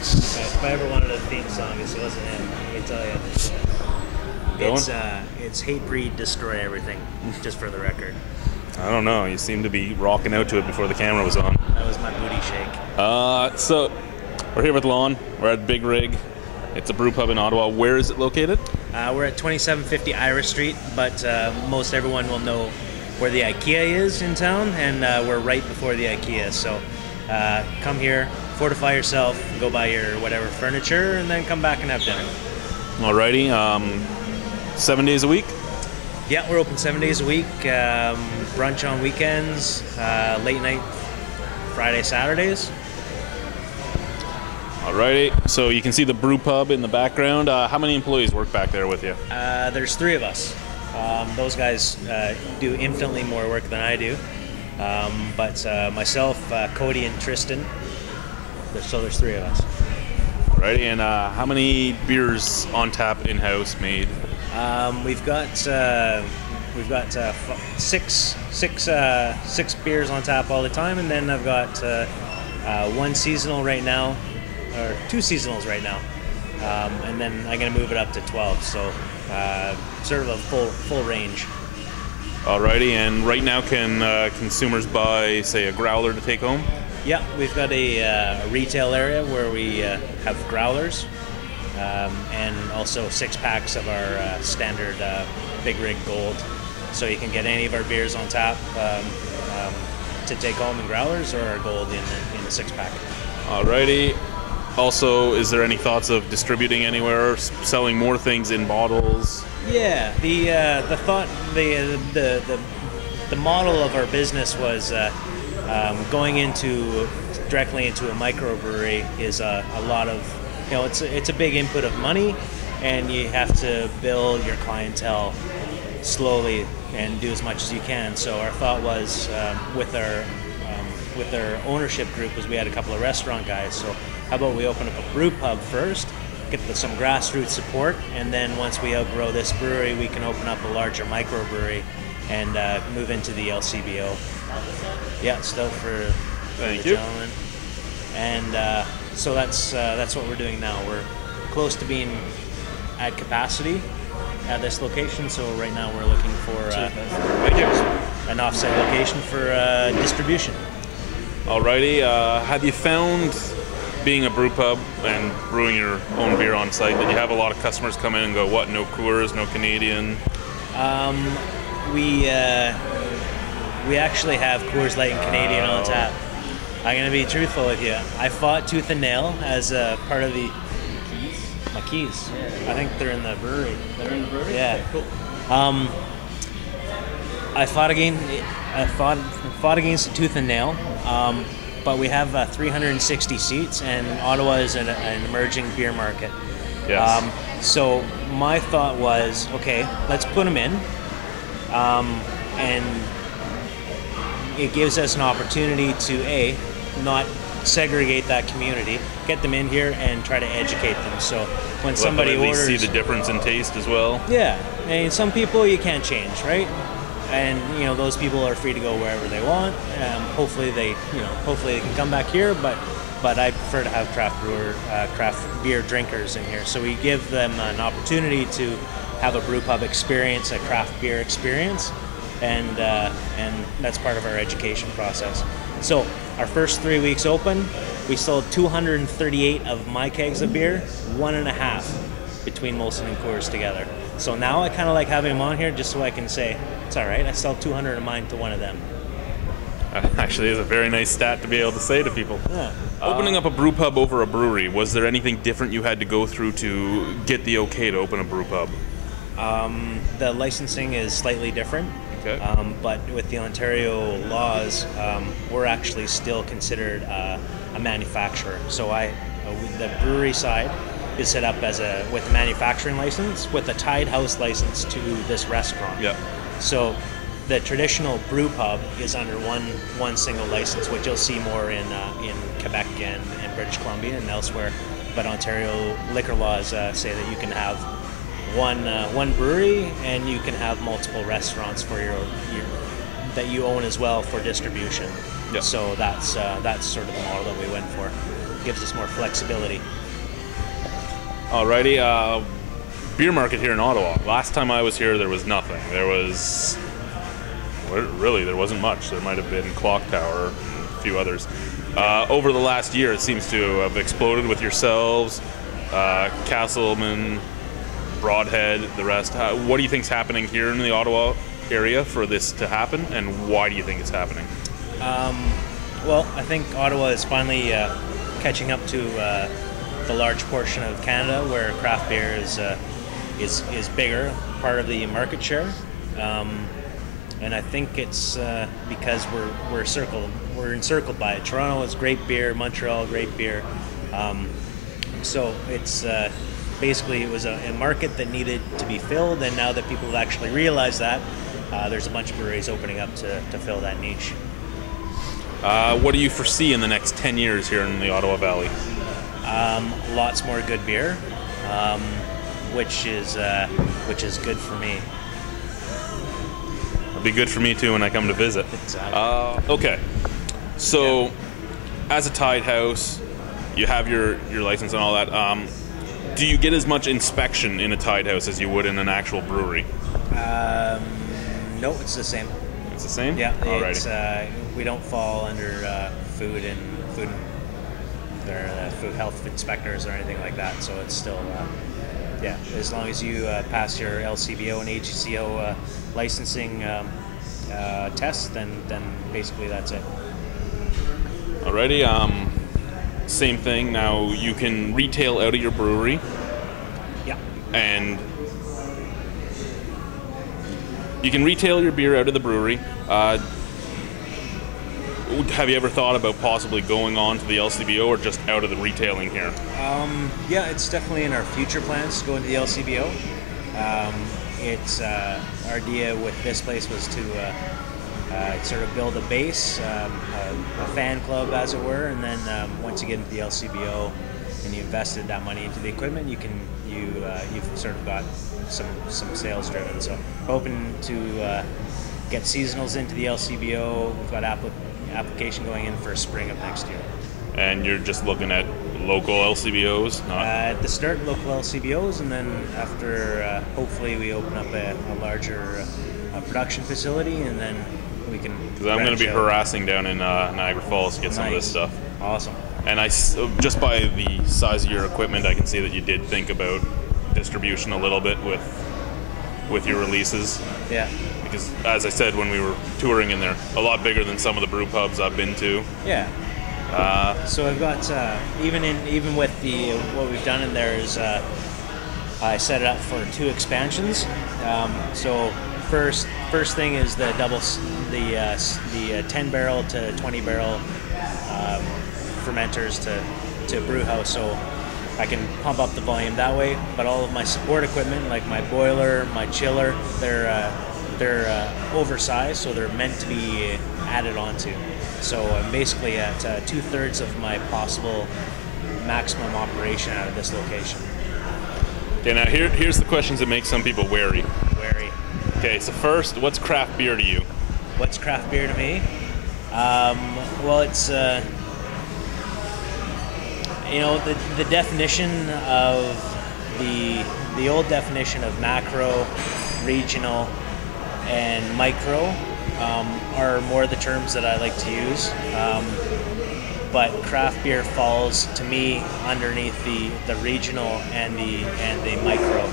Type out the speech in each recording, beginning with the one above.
If I ever wanted a theme song, this wasn't it. Let me tell you. It's Hate Breed, Destroy Everything, just for the record. I don't know. You seem to be rocking out to it before the camera was on. That was my booty shake. So we're here with Lon. We're at Big Rig. It's a brew pub in Ottawa. Where is it located? We're at 2750 Irish Street, but most everyone will know where the IKEA is in town, and we're right before the IKEA. So come here, fortify yourself, go buy your whatever furniture, and then come back and have dinner. Alrighty. 7 days a week? Yeah, we're open 7 days a week. Brunch on weekends, late night Friday, Saturdays. Alrighty. So you can see the brew pub in the background. How many employees work back there with you? There's 3 of us. Those guys do infinitely more work than I do. But myself, Cody, and Tristan. So there's 3 of us. Alrighty. And how many beers on tap in-house made? We've got 6 beers on tap all the time, and then I've got 1 seasonal right now, or 2 seasonals right now, and then I'm gonna move it up to 12. So sort of a full range. Alrighty. And right now, can consumers buy, say, a growler to take home? Yeah, we've got a retail area where we have growlers. And also 6-packs of our standard Big Rig Gold. So you can get any of our beers on tap to take home in growlers, or our Gold in the 6-pack. Alrighty. Also, is there any thoughts of distributing anywhere, selling more things in bottles? Yeah, the thought, the model of our business was going directly into a microbrewery is a lot of, it's a big input of money, and you have to build your clientele slowly and do as much as you can. So our thought was with our ownership group was we had a couple of restaurant guys. So how about we open up a brew pub first, get some grassroots support, and then once we outgrow this brewery, we can open up a larger microbrewery and move into the LCBO. Yeah, still for Thank the you. gentlemen. And so that's what we're doing now. We're close to being at capacity at this location. So right now we're looking for an offsite location for distribution. Alrighty. Have you found, being a brew pub and brewing your own beer on site, that you have a lot of customers come in and go, what, no Coors, no Canadian? We actually have Coors Light and Canadian on tap. I'm going to be truthful with you. I fought tooth and nail as a part of the keys. My keys. Yeah. I think they're in the brewery. They're in the brewery? Yeah. Okay, cool. I fought against tooth and nail, but we have 360 seats, and Ottawa is an emerging beer market. Yes. So my thought was, okay, let's put them in, and it gives us an opportunity to not segregate that community, get them in here and try to educate them. So when somebody at least orders, see the difference in taste as well. yeah, and some people you can't change, right? And those people are free to go wherever they want. Hopefully they can come back here, but I prefer to have craft beer drinkers in here. So we give them an opportunity to have a brew pub experience, a craft beer experience. And that's part of our education process. So our first 3 weeks open, we sold 238 of my kegs of beer, 1.5 between Molson and Coors together. So now I kind of like having them on here just so I can say, it's all right, I sell 200 of mine to one of them. Actually, is a very nice stat to be able to say to people. Yeah. Opening up a brew pub over a brewery, was there anything different you had to go through to get the okay to open a brew pub? The licensing is slightly different. Okay. But with the Ontario laws, we're actually still considered a manufacturer. So the brewery side is set up with a manufacturing license with a tied house license to this restaurant. Yeah. So the traditional brew pub is under one single license, which you'll see more in Quebec and British Columbia and elsewhere. But Ontario liquor laws say that you can have one brewery, and you can have multiple restaurants for your that you own as well for distribution. Yep. So that's sort of the model that we went for. gives us more flexibility. Alrighty, beer market here in Ottawa. Last time I was here, there was nothing. There wasn't much. There might have been Clock Tower and a few others. Over the last year, it seems to have exploded with yourselves, Castleman, Broadhead, the rest. What do you think's happening here in the Ottawa area for this to happen, and why do you think it's happening? Well, I think Ottawa is finally catching up to the large portion of Canada where craft beer is bigger, part of the market share. And I think it's because we're encircled by it. Toronto is great beer, Montreal great beer. So it's basically it was a market that needed to be filled, and now that people have actually realized that, there's a bunch of breweries opening up to fill that niche. What do you foresee in the next 10 years here in the Ottawa Valley? Lots more good beer, which is good for me. It'll be good for me too when I come to visit. Exactly. Okay, so as a tied house, you have your license and all that. Do you get as much inspection in a tied house as you would in an actual brewery? No, it's the same. It's the same? Yeah, Alrighty. we don't fall under food health inspectors or anything like that. So it's still, as long as you pass your LCBO and AGCO licensing tests, then basically that's it. Alrighty. Same thing. Now you can retail out of your brewery. Yeah. And you can retail your beer out of the brewery. Have you ever thought about possibly going on to the LCBO or just out of the retailing here? Yeah, it's definitely in our future plans to go into the LCBO. It's our idea with this place was to sort of build a base, a fan club, as it were, and then once you get into the LCBO and you invested that money into the equipment, you've sort of got some sales driven. So hoping to get seasonals into the LCBO. We've got application going in for spring of next year. And you're just looking at local LCBOs? At the start, local LCBOs, and then after, hopefully, we open up a larger production facility, and then we can. Because I'm going to be harassing down in Niagara Falls to get some of this stuff. Awesome. And just by the size of your equipment, I can see that you did think about distribution a little bit with your releases. Yeah. Because as I said when we were touring in there, a lot bigger than some of the brew pubs I've been to. Yeah. So I've got even with what we've done in there is I set it up for 2 expansions. So first thing is the 10 barrel to 20 barrel fermenters to brew house, so I can pump up the volume that way. But all of my support equipment, like my boiler, my chiller, they're oversized, so they're meant to be added onto. So I'm basically at 2/3 of my possible maximum operation out of this location. Okay, now here's the questions that make some people wary. Okay, so first, what's craft beer to you? What's craft beer to me? Well, it's the definition of the old definition of macro, regional, and micro are more the terms that I like to use. But craft beer falls to me underneath the regional and the micro,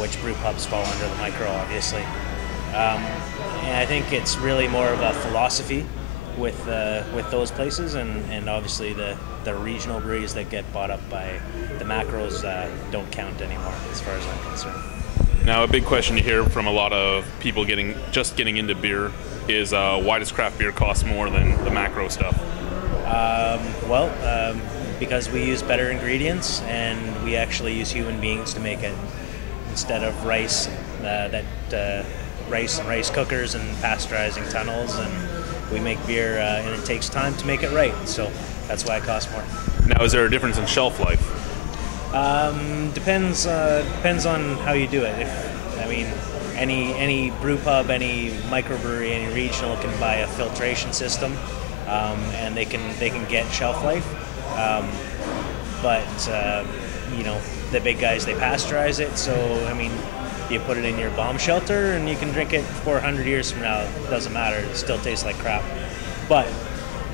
which brew pubs fall under the micro, obviously. And I think it's really more of a philosophy with those places, and obviously the regional breweries that get bought up by the macros don't count anymore, as far as I'm concerned. Now, a big question you hear from a lot of people getting into beer is why does craft beer cost more than the macro stuff? Because we use better ingredients, and we actually use human beings to make it instead of rice rice and rice cookers and pasteurizing tunnels, and we make beer and it takes time to make it right, so that's why it costs more. Now, is there a difference in shelf life? Depends on how you do it. Any brew pub, any microbrewery, any regional can buy a filtration system, and they can get shelf life. but you know, the big guys, they pasteurize it. So I mean, you put it in your bomb shelter and you can drink it 400 years from now. It doesn't matter. It still tastes like crap. But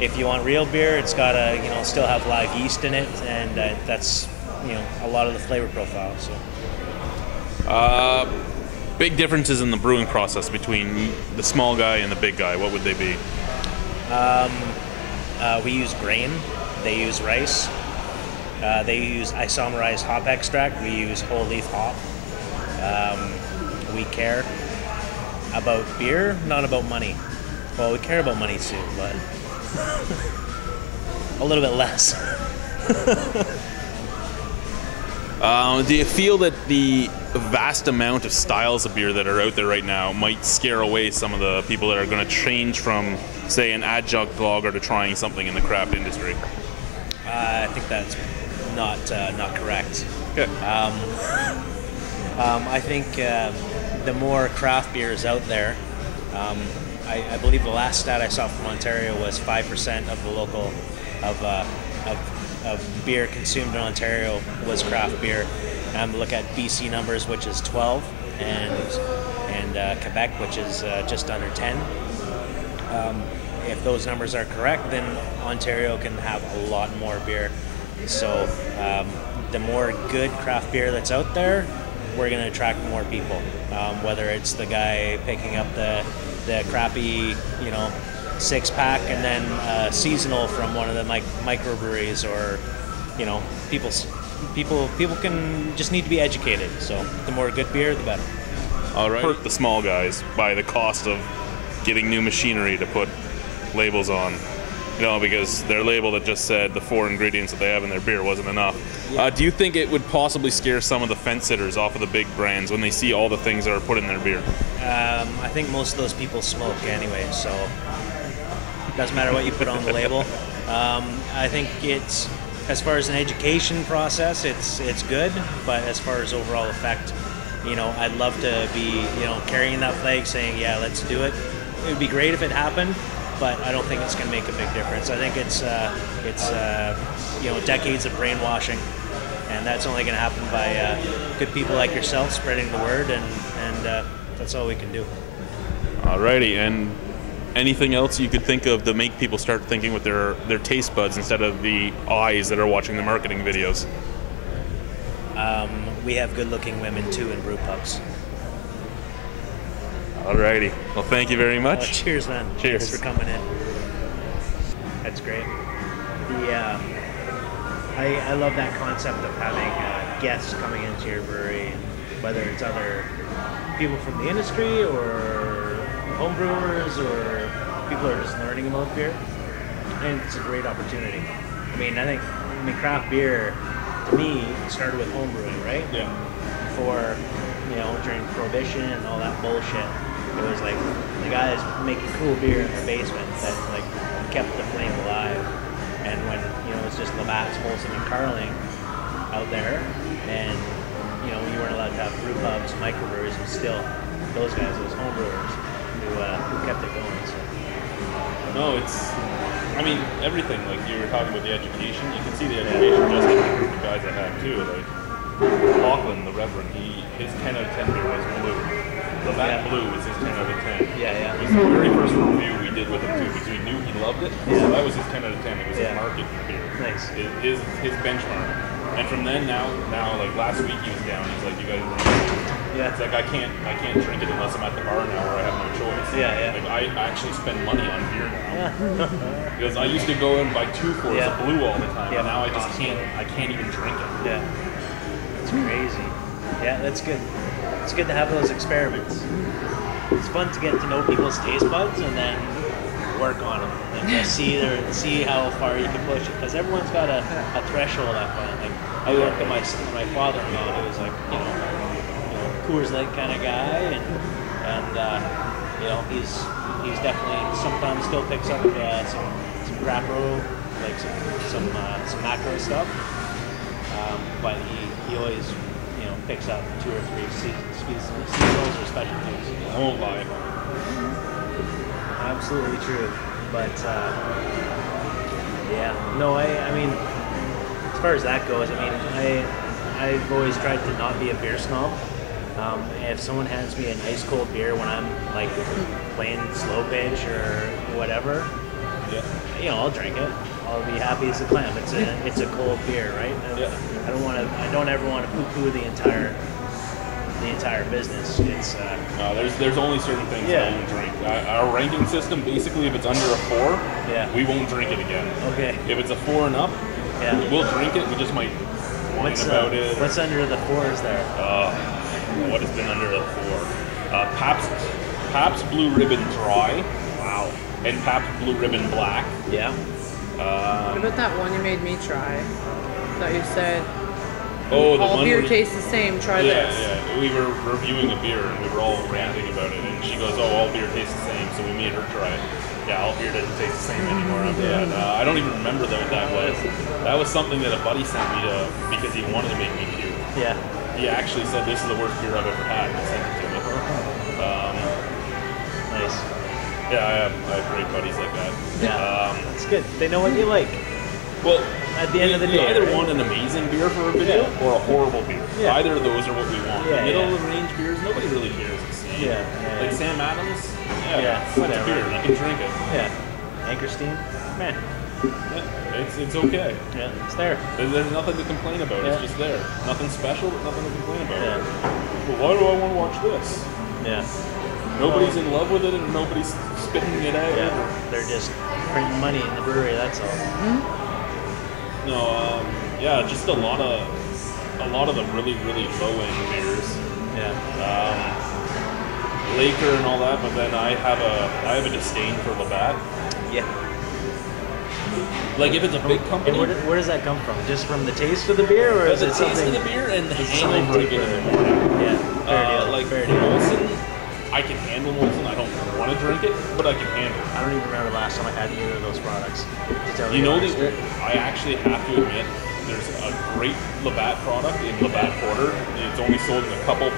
if you want real beer, it's gotta, you know, still have live yeast in it, and that's, you know, a lot of the flavor profile. So. Big differences in the brewing process between the small guy and the big guy. What would they be? We use grain. They use rice. They use isomerized hop extract. We use whole leaf hop. We care about beer, not about money. Well, we care about money too, but a little bit less. Do you feel that the vast amount of styles of beer that are out there right now might scare away some of the people that are going to change from, say, an adjunct lager to trying something in the craft industry? I think that's not correct. Okay. I think the more craft beers out there, I believe the last stat I saw from Ontario was 5% of the local of beer consumed in Ontario was craft beer. Look at BC numbers, which is 12, and Quebec, which is just under 10. If those numbers are correct, then Ontario can have a lot more beer. So the more good craft beer that's out there, we're going to attract more people. Whether it's the guy picking up the crappy, you know, 6-pack and then seasonal from one of the microbreweries, or, you know, people can just need to be educated. So the more good beer, the better. All right. Hurt the small guys by the cost of getting new machinery to put labels on, you know, because their label that just said the 4 ingredients that they have in their beer wasn't enough. Yeah. Do you think it would possibly scare some of the fence sitters off of the big brands when they see all the things that are put in their beer? I think most of those people smoke anyway, so it doesn't matter what you put on the label. I think it's, as far as an education process, it's good, but as far as overall effect, you know, I'd love to be, you know, carrying that flag saying, yeah, let's do it. It would be great if it happened, but I don't think it's going to make a big difference. I think it's you know, decades of brainwashing, and that's only going to happen by good people like yourself spreading the word, and that's all we can do. Alrighty, and anything else you could think of to make people start thinking with their taste buds instead of the eyes that are watching the marketing videos? We have good-looking women too in brew pubs. Alrighty. Well, thank you very much. Cheers, man. Cheers. Thanks for coming in. That's great. I love that concept of having guests coming into your brewery, whether it's other people from the industry or home brewers or people who are just learning about beer. And it's a great opportunity. I mean, craft beer, to me, started with home brewing, right? Yeah. Before, you know, during Prohibition and all that bullshit, it was like the guys making cool beer in their basement that like kept the flame alive. And when, you know, it's just Labatt's, Molson, and Carling out there, and, you know, you weren't allowed to have brew pubs, microbreweries, and still those guys, those home brewers, who kept it going. So. No, it's, I mean, everything. Like you were talking about the education, you can see the education just in the guys I have too. Like Lachlan, the Reverend, his 10 out of 10 beer was blue. Labatt Blue was his 10 out of 10. Yeah. It was the very first review we did with him too, because we knew he loved it. Yeah. So that was his 10 out of 10. It was his market for beer. Nice. His benchmark. And from then now, like last week he was down. He's like, you guys. Yeah. It's like I can't drink it unless I'm at the bar now where I have no choice. Yeah. Like I actually spend money on beer now. Because I used to go and buy 2 quarts of blue all the time. Yeah. And now I just can't. I can't even drink it. Yeah. It's crazy. Yeah, that's good. It's good to have those experiments. It's fun to get to know people's taste buds and then work on them and just see how far you can push it. Because everyone's got a threshold. I find. Like I look at my father-in-law, who was like, you know, Coors Light kind of guy, and you know, he's definitely sometimes still picks up some Grapro, like some macro stuff, but he always, you know, picks up 2 or 3 seasonals or specialties. I won't lie. Absolutely true, but yeah, no, I mean, as far as that goes, I mean, I've always tried to not be a beer snob. If someone hands me an ice cold beer when I'm like playing slow pitch or whatever, I'll drink it. I'll be happy as a clam. It's a cold beer, right? I don't ever want to poo-poo the entire business. It's there's only certain things I won't drink. Our ranking system, basically, if it's under a 4, we won't drink it again. Okay. If it's a 4 and up, we'll drink it. We just might whine about it. What's under the 4s there? What has been under the 4? Pabst Blue Ribbon Dry. Wow. And Pabst Blue Ribbon Black. Yeah. What about that one you made me try? That you said, all beer tastes the same, try this. Yeah, we were reviewing a beer and we were all ranting about it, and she goes, all beer tastes the same, so we made her try it. Yeah, all beer doesn't taste the same anymore after that. I don't even remember what that was. That was something that a buddy sent me because he wanted to make me puke. Yeah. He actually said, this is the worst beer I've ever had, and sent it to me. Nice. Yeah, I have great buddies like that. Yeah, it's good. They know what you like. Well, at the end of the day, either want an amazing beer for a video or a horrible beer. Yeah. Either of those are what we want. Middle of the range beers, nobody really cares. Like Sam Adams, it's a beer. You can drink it. Yeah. Anchor Steam, man. Yeah, it's okay. Yeah, it's there. There's nothing to complain about. It's just there. Nothing special, but nothing to complain about. Yeah. Well, why do I want to watch this? Yeah. Nobody's in love with it, and nobody's spitting it out. Yeah. They're just printing money in the brewery. That's all. Mm-hmm. No. Just a lot of the really, really low end beers. Yeah. Laker and all that, but then I have a disdain for Labatt. Yeah. Like if it's a big company. And where does that come from? Just from the taste of the beer, or is it the taste something? of the beer and the hangover I get in the morning? Yeah. Fair deal. Molson, I can handle Molson. I don't want to drink it, but I can handle it. I don't even remember the last time I had either of those products. I actually have to admit, there's a great Labatt product in Labatt Porter. It's only sold in a couple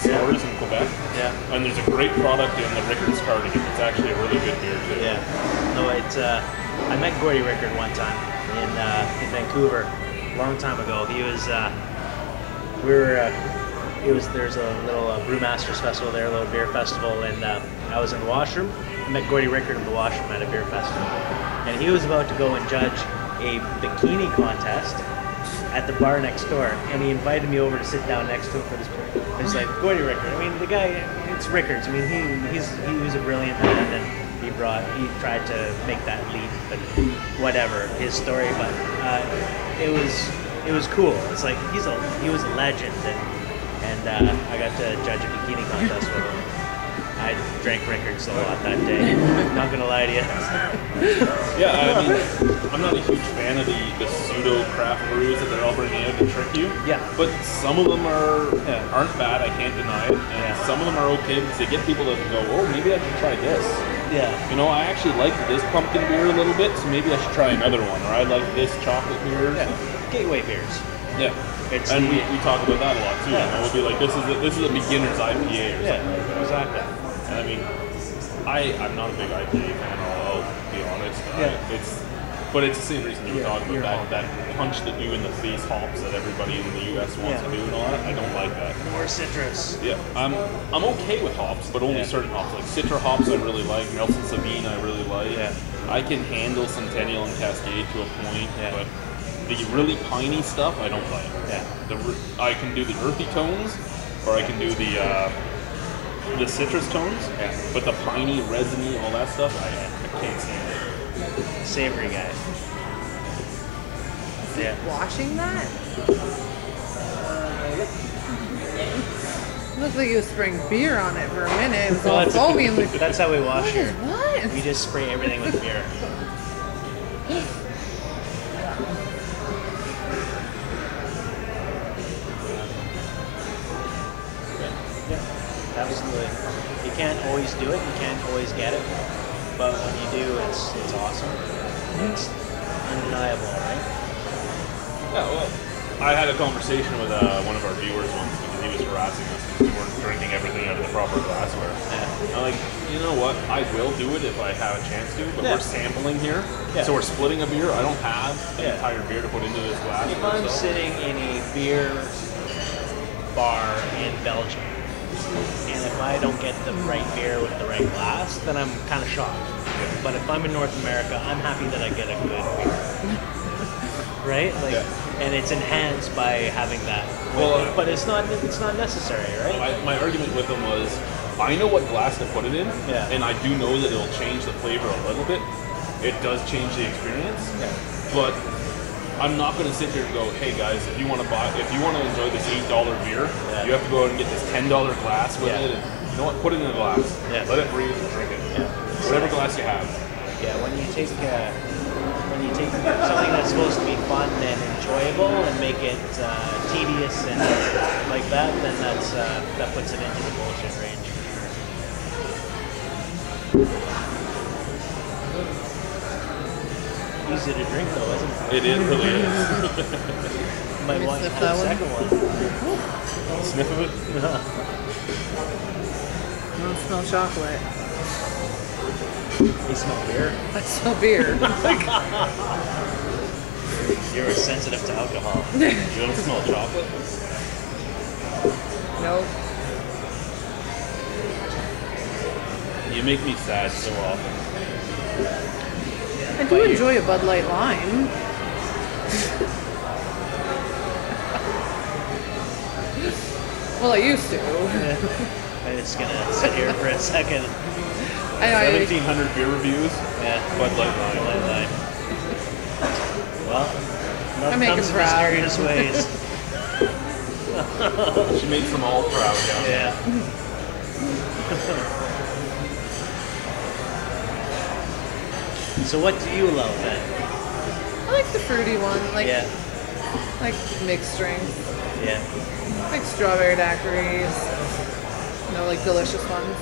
stores in Quebec. Yeah. And there's a great product in the Rickards Cardigan. It's actually a really good beer too. Yeah. No, I met Gordy Rickard one time in Vancouver, a long time ago. He was there's a little Brewmasters Festival there, a little beer festival, and I was in the washroom. I met Gordy Rickard in the washroom at a beer festival, and he was about to go and judge a bikini contest at the bar next door, and he invited me over to sit down next to him for this beer. It's like, Gordy Rickard, I mean, the guy, it's Rickards. I mean, he was a brilliant man, and he tried to make that leap, but whatever, his story, but it was cool. It's like he was a legend, and I got to judge a bikini contest with him. I drank Rickards a lot that day. Not gonna lie to you. Yeah, I mean, I'm not a huge fan of the pseudo craft brews that they're all bringing out to trick you. Yeah. But some of them aren't bad. I can't deny it. And some of them are okay because they get people to go, maybe I should try this. Yeah. I actually like this pumpkin beer a little bit, so maybe I should try another one. Or I like this chocolate beer. Yeah. Gateway beers. Yeah. We talk about that a lot too. Yeah. We'll be like, this is a beginner's IPA or something. Yeah, exactly. I mean, I'm not a big IPA fan. I'll be honest. But it's the same reason you were talking about that punch that you in the face hops that everybody in the U.S. wants to do and all that. I don't like that. More citrus. Yeah, I'm okay with hops, but only certain hops. Like Citra hops, I really like. Nelson Sabine, I really like. Yeah. I can handle Centennial and Cascade to a point, but the really piney stuff, I don't like. Yeah. I can do the earthy tones, or I can do the citrus tones. Yeah. But the piney, resiny, all that stuff, I can't stand it. Savory guy. Yeah. Washing that? Looked like you was spraying beer on it for a minute. It was all foamy and like, that's how we wash here. what? We just spray everything with beer. Absolutely. You can't always do it. You can't always get it. But when you do, it's awesome. It's undeniable, right? Yeah, well, I had a conversation with one of our viewers once. and he was harassing us because we weren't drinking everything out of the proper glassware. I'm like, you know what? I will do it if I have a chance to, but we're sampling here, so we're splitting a beer. I don't have an entire beer to put into this glass. If I'm sitting in a beer bar in Belgium, and if I don't get the right beer with the right glass, then I'm kind of shocked. But if I'm in North America, I'm happy that I get a good beer. Right? Like, and it's enhanced by having that. But it's not necessary, right? My argument with them was, I know what glass to put it in, and I do know that it'll change the flavor a little bit. It does change the experience, but I'm not going to sit here and go, hey guys, if you want to enjoy this $8 beer, you have to go out and get this $10 glass with it. And you know what? Put it in a glass. Let it breathe and drink it. Whatever glass you have. Yeah, when you take something that's supposed to be fun and enjoyable and make it tedious and like that, then that puts it into the bullshit range. Easy to drink though, isn't it? It really is. Might want to have a second one. Sniff of it? I don't smell chocolate. You smell beer? I smell beer. You're sensitive to alcohol. You don't smell chocolate? Nope. You make me sad so often. I do enjoy a Bud Light Lime. Well, I used to. I'm just gonna sit here for a second. 1,700 beer reviews. Bud Light Lime. Bud Light Lime. Well, I make comes him proud. in mysterious ways. She makes them all proud down there. Yeah. So what do you love then? I like the fruity one, like Yeah. like mixed drinks, Yeah. like strawberry daiquiris. You know, like delicious ones.